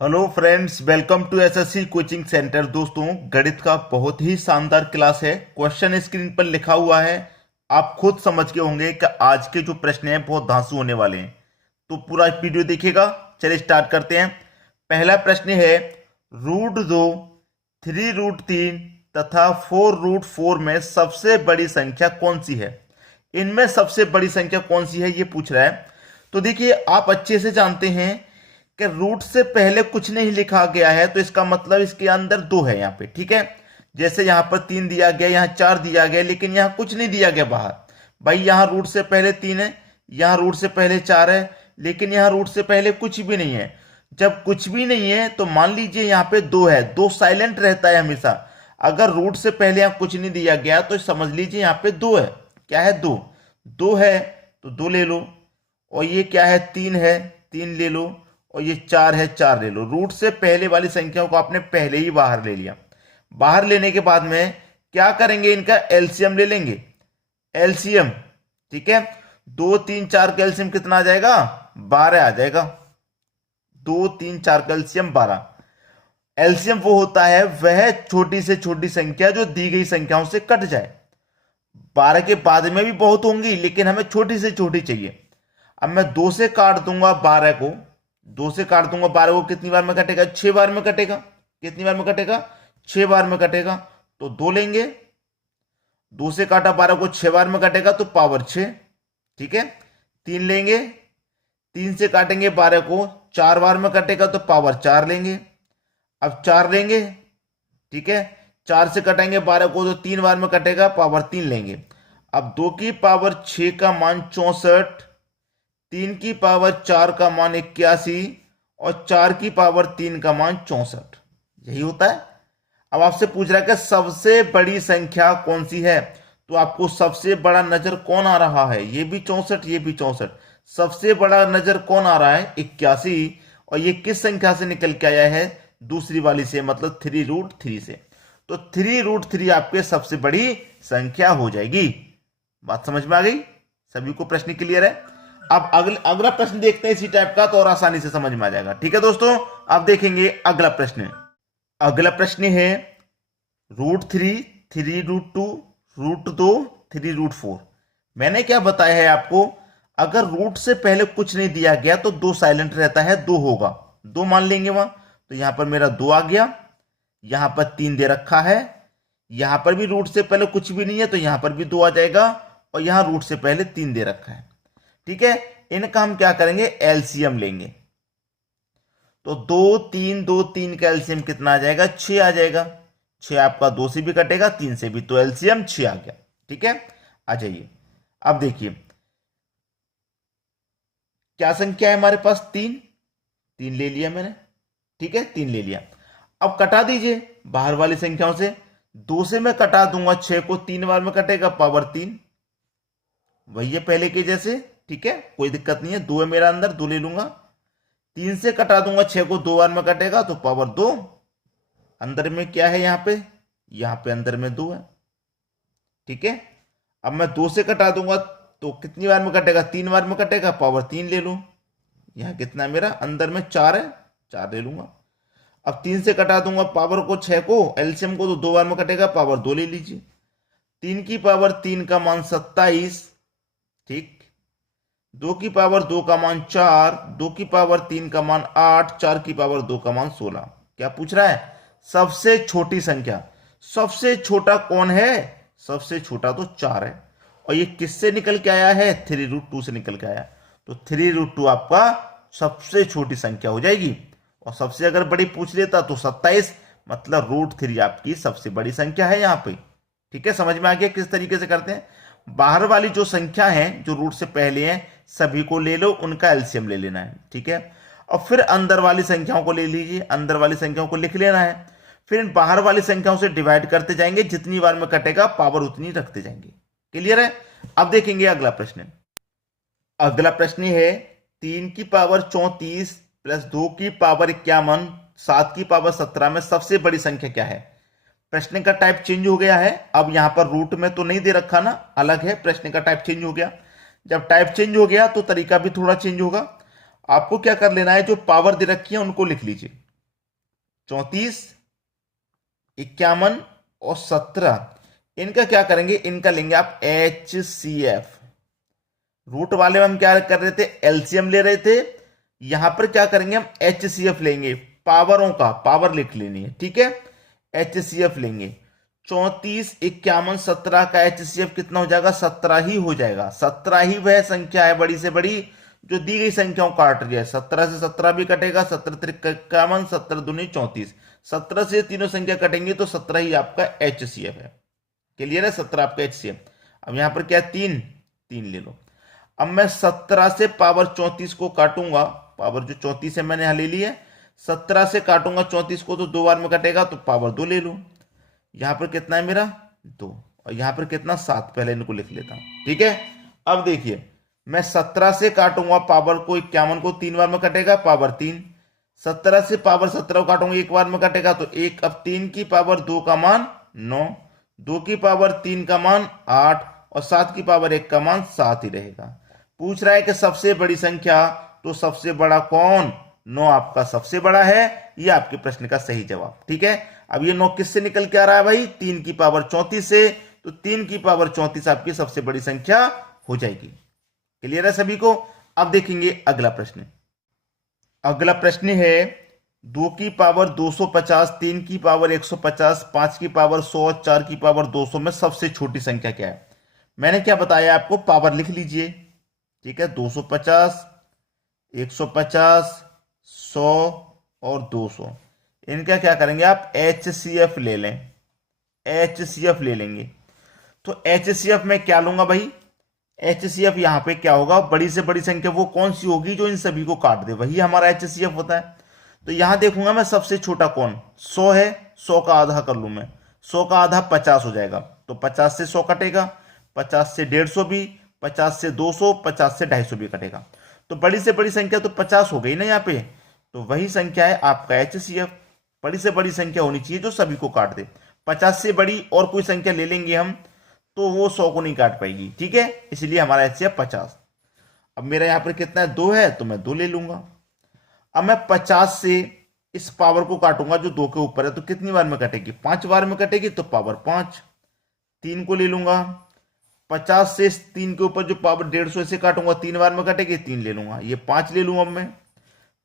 Hello friends, welcome to SSC coaching centre. दोस्तों, गणित का बहुत ही शानदार क्लास है। क्वेश्चन स्क्रीन पर लिखा हुआ है, आप खुद समझ के होंगे कि आज के जो प्रश्न हैं बहुत धांसू होने वाले हैं। तो पूरा वीडियो देखिएगा। चलिए स्टार्ट करते हैं। पहला प्रश्न है, √2, 3√3 तथा 4√4 में सबसे बड़ी संख्या कौन सी है? इनमें सबसे बड़ी संख्या कौन सी है, ये पूछ रहा है। तो देखिए, आप अच्छे से जानते हैं कि रूट से पहले कुछ नहीं लिखा गया है, तो इसका मतलब इसके अंदर दो है यहाँ पे। ठीक है, जैसे यहाँ पर 3 दिया गया, यहाँ 4 दिया गया, लेकिन यहाँ कुछ नहीं दिया गया बाहर। भाई यहाँ रूट से पहले 3 है, यहाँ रूट से पहले 4 है, लेकिन यहाँ रूट से पहले कुछ भी नहीं है। जब कुछ भी नहीं है तो मान लीजिए यहाँ पे 2 है। 2 साइलेंट रहता है हमेशा। अगर रूट से पहले यहाँ कुछ नहीं दिया गया तो समझ लीजिए यहाँ पे 2 है। क्या है? 2। 2 है तो 2 ले लो। और ये क्या है? 3 है, 3 ले लो। और ये 4 है, 4 ले लो। रूट से पहले वाली संख्याओं को आपने पहले ही बाहर ले लिया। बाहर लेने के बाद में क्या करेंगे? इनका एलसीएम ले लेंगे। एलसीएम, ठीक है। 2, 3, 4 का एलसीएम कितना आ जाएगा? 12 आ जाएगा। 2, 3, 4 का एलसीएम 12। एलसीएम वो होता है वह छोटी से छोटी संख्या जो दी गई संख्याओं से कट जाए। 12 के बाद में भी बहुत होंगी, लेकिन हमें छोटी से छोटी चाहिए। अब मैं 2 से काट दूंगा 12 को। 2 से काट दूंगा 12 को, कितनी बार में कटेगा? 6 बार में कटेगा। कितनी बार में कटेगा? 6 बार में कटेगा। तो 2 लेंगे। 2 से काटा 12 को, 6 बार में कटेगा तो पावर 6। ठीक है। 3 लेंगे। 3 से काटेंगे 12 को, 4 बार में कटेगा तो पावर 4 लेंगे। अब 4 लेंगे। ठीक है। 4 से कटेंगे 12 को तो 3 बार में कटेगा, पावर 3 लेंगे। अब 2 की पावर 6 का मान 64, 3 की पावर 4 का मान 81 और 4 की पावर 3 का मान 64। यही होता है। अब आपसे पूछ रहा है कि सबसे बड़ी संख्या कौन सी है? तो आपको सबसे बड़ा नजर कौन आ रहा है? ये भी 64, ये भी 64। सबसे बड़ा नजर कौन आ रहा है? 81। और ये किस संख्या से निकल के आया है? दूसरी वाली से, मतलब 3√3 से। तो 3√3 आपके सबसे बड़ी संख्या हो जाएगी। बात समझ में आ गई? सभी को प्रश्न क्लियर है? अब अगला प्रश्न देखते हैं इसी टाइप का, तो और आसानी से समझ में आ जाएगा। ठीक है दोस्तों, अब देखेंगे अगला प्रश्न। अगला प्रश्न है, √3, 3√2, √2, 3√4। मैंने क्या बताया है आपको? अगर रूट से पहले कुछ नहीं दिया गया तो 2 साइलेंट रहता है, 2 होगा। 2 मान लेंगे वहां। तो यहां पर मेरा 2 आ गया। यहां पर 3 दे रखा है। यहां पर भी रूट से पहले कुछ भी नहीं है तो यहां पर भी 2 आ जाएगा। और यहां रूट से पहले 3 दे रखा है। ठीक है। इनका हम क्या करेंगे? एलसीएम लेंगे। तो 2, 3, 2, 3 का एलसीएम कितना आ जाएगा? 6 आ जाएगा। 6 आपका 2 से भी कटेगा, 3 से भी, तो एलसीएम 6 आ गया। ठीक है। आ जाइए। अब देखिए क्या संख्या है हमारे पास? 3। 3 ले लिया मैंने। ठीक है, 3 ले लिया। अब कटा दीजिए बाहर वाली संख्याओं से। 2 से मैं कटा दूंगा 6 को, 3 बार में कटेगा, पावर 3। वही है पहले के जैसे। ठीक है, कोई दिक्कत नहीं है। 2 है मेरा अंदर, 2 ले लूंगा। 3 से कटा दूंगा 6 को, 2 बार में कटेगा तो पावर 2। अंदर में क्या है? यहाँ पे अंदर में 2 है। ठीक है। अब मैं 2 से कटा दूंगा तो कितनी बार में कटेगा? 3 बार में कटेगा, पावर 3 ले लूं। यहाँ कितना है मेरा? अंदर में 4 है, 4 ले लूंगा। अब 3 से कटा दूंगा पावर को, 6 को, एलसीएम को, तो 2 बार में कटेगा, पावर 2 ले लीजिए। 3 की पावर 3 का मान 27। ठीक। 2 की पावर 2 का मान 4, 2 की पावर 3 का मान 8, 4 की पावर 2 का मान 16। क्या पूछ रहा है? सबसे छोटी संख्या। सबसे छोटा कौन है? सबसे छोटा तो 4 है। और ये किससे निकल के आया है? 3√2 से निकल के आया। तो 3√2 आपका सबसे छोटी संख्या हो जाएगी। और सबसे अगर बड़ी पूछ लेता तो 27, मतलब √3 आपकी सबसे बड़ी संख्या है यहाँ पे। ठीक है, समझ में आ गया किस तरीके से करते हैं? बाहर वाली जो संख्या है जो रूट से पहले है, सभी को ले लो, उनका एलसीएम ले लेना है। ठीक है। और फिर अंदर वाली संख्याओं को ले लीजिए, अंदर वाली संख्याओं को लिख लेना है। फिर इन बाहर वाली संख्याओं से डिवाइड करते जाएंगे, जितनी बार में कटेगा पावर उतनी रखते जाएंगे। क्लियर है? अब देखेंगे अगला प्रश्न। अगला प्रश्न है, 3 की पावर 34 प्लस 2 की पावर 51, 7 की पावर 17 में सबसे बड़ी संख्या क्या है? प्रश्न का टाइप चेंज हो गया है। अब यहां पर रूट में तो नहीं दे रखा ना, अलग है। प्रश्न का टाइप चेंज हो गया। जब टाइप चेंज हो गया तो तरीका भी थोड़ा चेंज होगा। आपको क्या कर लेना है? जो पावर दे रखी है उनको लिख लीजिए। 34, 51 और 17, इनका क्या करेंगे, इनका लेंगे आप HCF। रूट वाले में हम क्या कर रहे थे, एलसीएम ले रहे थे, यहां पर क्या करेंगे हम HCF लेंगे, पावरों का पावर लिख लेनी है, ठीक है। HCF लेंगे, 34, 51, 17 का HCF कितना हो जाएगा, 17 ही हो जाएगा। 17 ही वह संख्या है बड़ी से बड़ी जो दी गई संख्याओं काट रही है। 17 से 17 भी कटेगा, 17 त्रिक 51, 17 दूनी 34, 17 से तीनों संख्या कटेंगी तो 17 ही आपका HCF है। क्लियर है, 17 आपका HCF। अब यहां पर क्या है, 3 3 ले लो। अब मैं 17 से पावर 34 को काटूंगा, पावर जो 34 है मैंने यहां ले ली है, 17 से काटूंगा 34 को तो 2 बार में कटेगा, तो पावर 2 ले लूं। यहां पर कितना है मेरा 2, और यहां पर कितना 7, पहले इनको लिख लेता हूं, ठीक है। अब देखिए मैं 17 से काटूंगा पावर को 51 को, 3 बार में कटेगा, पावर 3। 17 से पावर 17 को काटूंगा 1 बार में कटेगा, तो 1। अब 3 की पावर 2 का मान 9, 2 की पावर 3 का मान 8, और 7 की पावर 1 का मान 7 ही रहेगा। पूछ रहा है कि सबसे बड़ी संख्या, तो सबसे बड़ा कौन, 9 आपका सबसे बड़ा है। ये आपके प्रश्न का सही जवाब, ठीक है। अब ये 9 किससे निकल के आ रहा है भाई, 3 की पावर 34 से, तो 3 की पावर 34 आपकी सबसे बड़ी संख्या हो जाएगी। क्लियर है सभी को। अब देखेंगे अगला प्रश्न। अगला प्रश्न है 2 की पावर 250, 3 की पावर 150, 5 की पावर 100, 4 की पावर 200 में सबसे छोटी संख्या क्या है। मैंने क्या बताया आपको, पावर लिख लीजिए, ठीक है। 250, 150, 100 और 200, इनका क्या करेंगे आप HCF ले लें, HCF ले लेंगे। तो HCF में क्या लूंगा भाई, HCF यहां पे क्या होगा, बड़ी से बड़ी संख्या वो कौन सी होगी जो इन सभी को काट दे, वही हमारा HCF होता है। तो यहां देखूंगा मैं सबसे छोटा कौन, 100 है, 100 का आधा कर लूं मैं, 100 का आधा 50 हो जाएगा, तो 50 से 100 कटेगा, 50 से 150 भी, 50 से 200, 50 से 250 भी कटेगा, तो बड़ी से बड़ी संख्या तो 50 हो गई ना यहाँ पे। तो वही संख्या है आपका HCF। बड़ी से बड़ी संख्या होनी चाहिए जो सभी को काट दे। 50 से बड़ी और कोई संख्या ले लेंगे हम तो वो 100 को नहीं काट पाएगी, ठीक है, इसलिए हमारा HCF 50। अब मेरा यहां पर कितना है, 2 है, तो मैं 2 ले लूंगा। अब मैं 50 से इस पावर को काटूंगा जो 2 के ऊपर है, तो कितनी बार में कटेगी, 5 बार में कटेगी, तो पावर 5। 3 को ले लूंगा। 50 से इस 3 के ऊपर जो पावर 150 से काटूंगा, 3 बार में कटेगी, 3 ले लूंगा, ये 5 ले लूंगा। अब मैं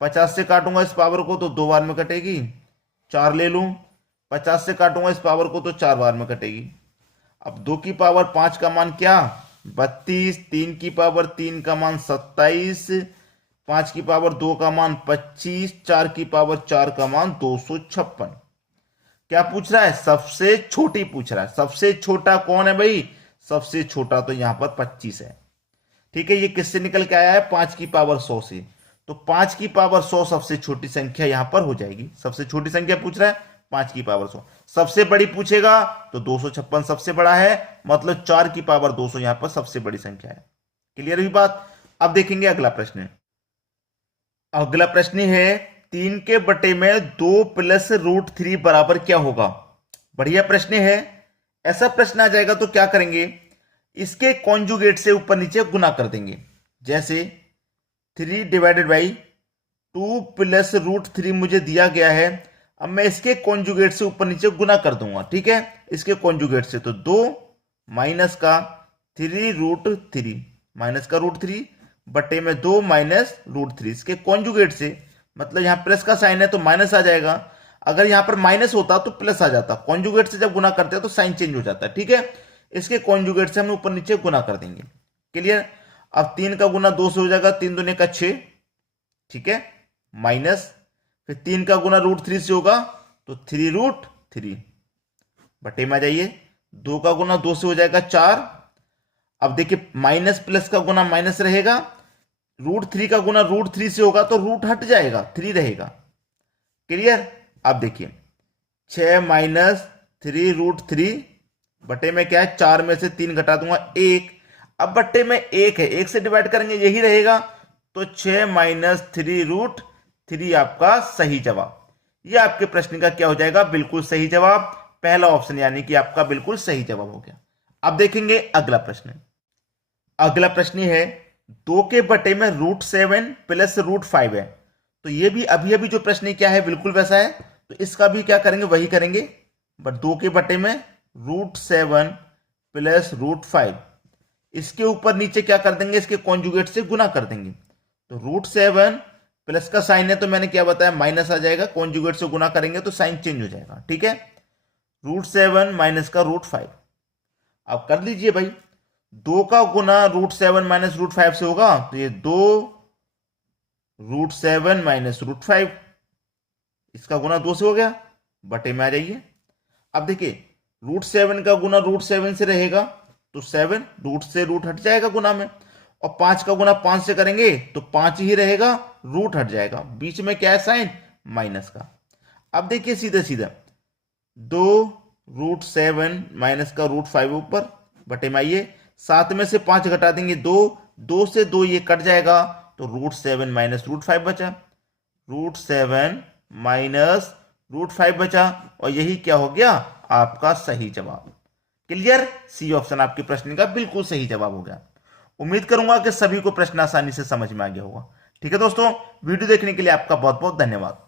50 से काटूंगा इस पावर को तो 2 बार में कटेगी, 4 ले लूं। 50 से काटूंगा इस पावर को तो 4 बार में कटेगी। अब 2 की पावर 5 का मान क्या, 32, 3 की पावर 3 का मान 27, 5 की पावर 2 का मान 25, 4 की पावर 4 का मान 256। क्या पूछ रहा है, सबसे छोटी पूछ रहा है। सबसे छोटा कौन है भाई, सबसे छोटा तो यहां पर 25 है, ठीक है। ये किससे निकल के आया है, 5 की पावर 100 से, तो 5 की पावर 100 सबसे छोटी संख्या यहां पर हो जाएगी। सबसे छोटी संख्या पूछ रहा है 5 की पावर 100। सबसे बड़ी पूछेगा तो 256 सबसे बड़ा है, मतलब 4 की पावर 200 यहां पर सबसे बड़ी संख्या है। क्लियर हुई बात। अब देखेंगे अगला प्रश्न। अगला प्रश्न है 3 के बटे में 2 प्लस रूट 3 बराबर क्या होगा। बढ़िया प्रश्न है। ऐसा प्रश्न आ जाएगा तो क्या करेंगे, इसके कॉन्जुगेट से ऊपर नीचे गुना कर देंगे। जैसे 3 डिवाइडेड बाई 2 प्लस रूट 3 मुझे दिया गया है, अब मैं इसके कॉन्जुगेट से ऊपर नीचे गुना कर दूंगा, ठीक है। इसके कॉन्जुगेट से तो 2 माइनस का 3 रूट 3, माइनस का रूट 3 बटे में 2 माइनस रूट 3, इसके कॉन्जुगेट से, मतलब यहां प्लस का साइन है तो माइनस आ जाएगा। अगर यहां पर माइनस होता तो प्लस आ जाता। कॉन्जुगेट से जब गुना करते हैं तो साइन चेंज हो जाता है, ठीक है। इसके कॉन्जुगेट से हम ऊपर नीचे गुना कर देंगे। क्लियर। अब 3 का गुना 2 से हो जाएगा, 3 दूने का 6, ठीक है, माइनस फिर 3 का गुना रूट 3 से होगा तो 3 रूट 3 बटे में आ जाइए। 2 का गुना 2 से हो जाएगा 4। अब देखिए माइनस प्लस का गुना माइनस रहेगा, रूट 3 का गुना रूट 3 से होगा तो रूट हट जाएगा, 3 रहेगा। क्लियर। अब देखिए 6 माइनस 3 रूट 3 बटे में क्या है, 4 में से 3 घटा दूंगा 1। अब बट्टे में 1 है, 1 से डिवाइड करेंगे यही रहेगा, तो 6 माइनस 3 रूट 3 आपका सही जवाब। यह आपके प्रश्न का क्या हो जाएगा, बिल्कुल सही जवाब, पहला ऑप्शन यानी कि आपका बिल्कुल सही जवाब हो गया। अब देखेंगे अगला प्रश्न। अगला प्रश्न है 2 के बटे में रूट 7 प्लस रूट 5 है। तो यह भी अभी अभी जो प्रश्न क्या है बिल्कुल वैसा है। तो इसका भी क्या करेंगे, वही करेंगे, बट 2 के बटे में √7 प्लस √5, इसके ऊपर नीचे क्या कर देंगे, इसके कॉन्जुगेट से गुना कर देंगे। तो √7 प्लस का साइन है तो मैंने क्या बताया, माइनस आ जाएगा, कॉन्जुगेट से गुना करेंगे तो साइन चेंज हो जाएगा, ठीक है। √7 माइनस का √5, अब कर लीजिए भाई, 2 का गुना √7 माइनस √5 से होगा, तो ये 2 √7 माइनस √5, इसका गुना 2 से हो गया, बटे में आ जाइए। अब देखिए √7 का गुना √7 से रहेगा तो 7, रूट से रूट हट जाएगा गुना में, और 5 का गुना 5 से करेंगे तो 5 ही रहेगा, रूट हट जाएगा, बीच में क्या है साइन, माइनस का। अब देखिए सीधे सीधा 2 √7 माइनस का √5 ऊपर, बटे में आइए, 7 में से 5 घटा देंगे 2, 2 से 2 ये कट जाएगा, तो √7 माइनस √5 बचा, √7 माइनस √5 बचा, और यही क्या हो गया आपका सही जवाब। क्लियर, सी ऑप्शन आपके प्रश्न का बिल्कुल सही जवाब हो गया। उम्मीद करूंगा कि सभी को प्रश्न आसानी से समझ में आ गया होगा। ठीक है दोस्तों, वीडियो देखने के लिए आपका बहुत बहुत धन्यवाद।